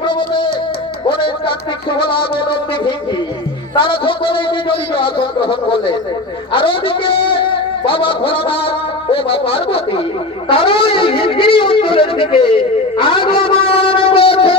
প্রবতে বনের কার্তিক শুভলা বনন্তি ভিঙ্গি তারা সকলেই জড়িত আসন গ্রহণ করলেন। আর ওদিকে বাবা ভোলানাথ ও মা পার্বতী তারাও এই হিমগিরি অঞ্চলের দিকে আগমন করছে।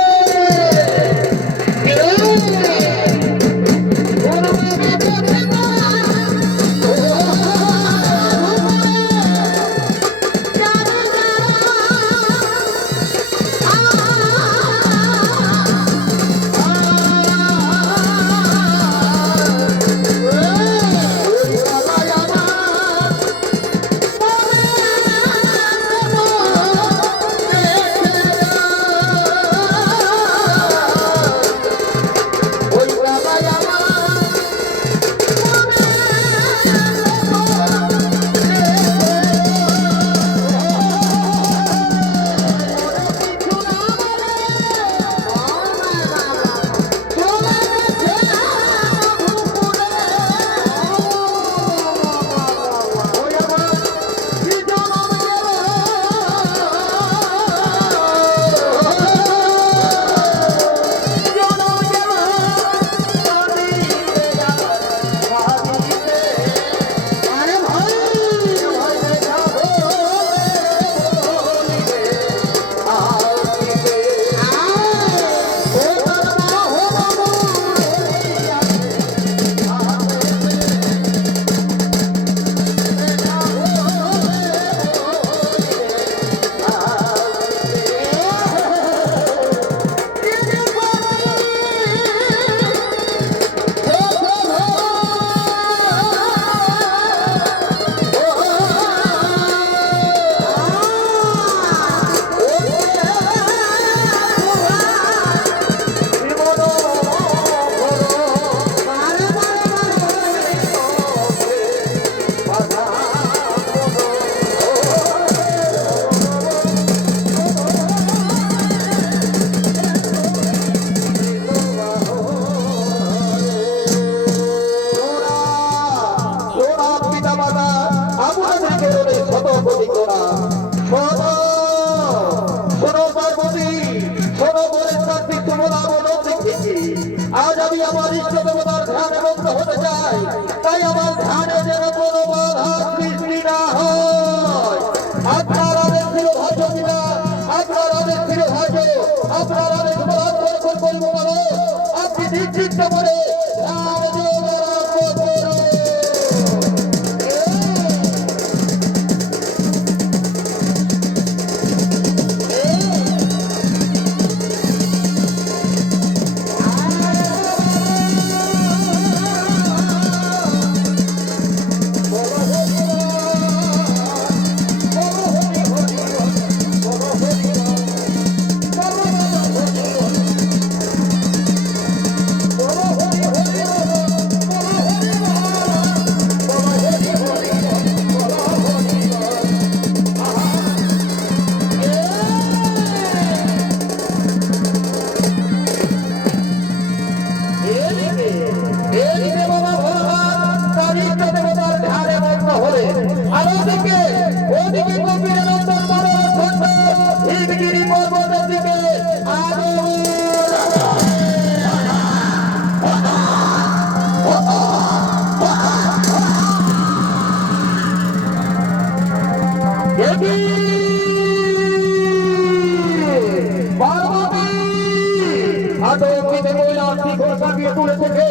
আজ আমি আমার ইষ্ট দেবতার ধ্যানে মগ্ন হতে চাই, তাই আমার ধ্যানে যেন কোনো বাধা সৃষ্টি না হয়। আপনার আদেশ ছিল ভাগ্য কিনা, আপনার আদেশ ছিল ভাগ্য, আপনার আদেশ প্রদান করে করিব বলো। আপনি নিশ্চিত করে ধ্যান যোগ আরম্ভ করুন। তুলে থেকে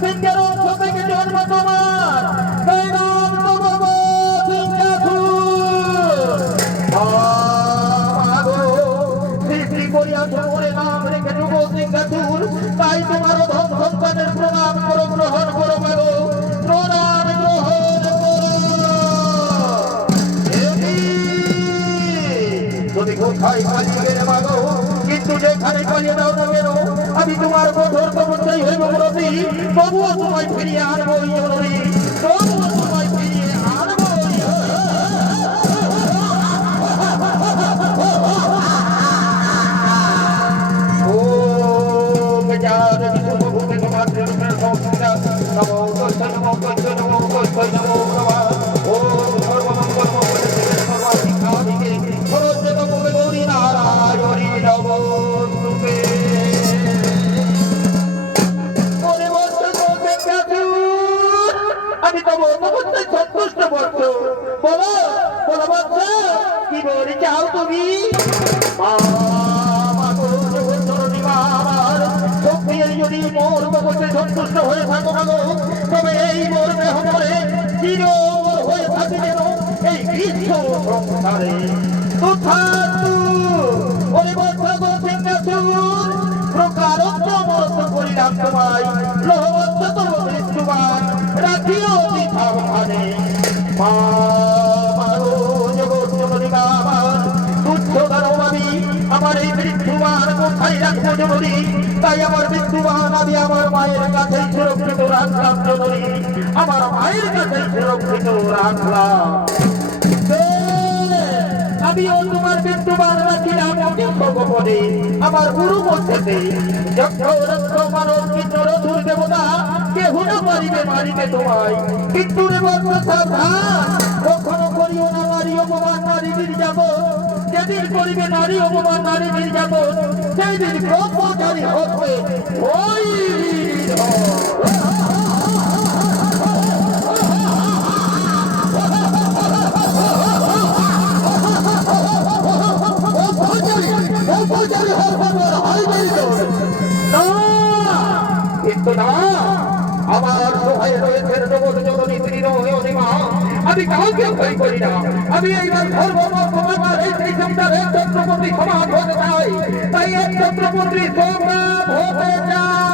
সিংহের অংশ থেকে জন্ম তোমার, তাই নাম তোমার সিংহাসুর। মাগো সৃষ্টি করিয়াছ ওরে নাম রেখেছ গো সিংহাসুর, তাই তোমার ধন সন্তানের প্রণাম করো, গ্রহণ করো মাগো, প্রণাম গ্রহণ করো। তুমি কোথায় পালিয়ে গেলে মাগো, কিন্তু যেখানে পালিয়ে দাও না কেন, আমি তোমার কঠোর তপস্যাই হইব ব্রতী, তবুও তোমায় ফিরিয়ে আনবো জননী, তবুও তোমায় ফিরিয়ে আনবো। ও বেচার বিশ্বভূমে তোমার জন্মের সংস্থা, নমো কষ্ট নমো কষ্ট নমো কষ্ট নমো প্রভা। ও সর্বমঙ্গল মঙ্গল সর্বাধিকারিকে সরস্বত কবে গৌরী নারায়ণী নমস্তুতে। আমি তোমার অবস্থায় সন্তুষ্ট বলছ, বলো বলো বলছ কি বলি চাও তুমি। যদি মোর বলতে সন্তুষ্ট হয়ে থাকো মাগো, তবে এই মোর দেহ মরে চির হয়ে থাকি যেন এই গ্রীষ্ম সংসারে। প্রকারত্ব করিলাম তোমায়, লোহবদ্ধ তব দৃষ্টবান রাখিও বিধানে। মা মারো জগৎ জগদিকা আমার তুচ্ছ দানবাদী, আমার এই মৃত্যুবান কোথায় রাখবো জননী, তাই আমার মৃত্যুবান আমি আমার মায়ের কাছে সুরক্ষিত রাখলাম জননী, আমার মায়ের কাছে সুরক্ষিত রাখলাম। আমিও তোমার মৃত্যুবান রাখিলাম গোপনে আমার গুরু মধ্যে, যক্ষ রক্ষ মানব কিন্নর ধূর দেবতা কেহ না পারিবে মারিবে তোমায়, কিন্তু রে বর্ষ সাবধান, কখনো করিও না নারী অপমান নারী নির্যাতন, যেদিন করিবে নারী অপমান নারী নির্যাতন, সেই দিন ব্রহ্মচারী হবে ওই। কিন্তু না, আমার সহায় রয়েছে জগৎ জননী দৃঢ় অনিমা, আমি কাউকে ভয় করি না, আমি এইবার ধর্মবার এই সংসারে ছত্রপতি সমাজ হতে চাই, তাই এক ছত্রপতি সমাজ হতে চাই।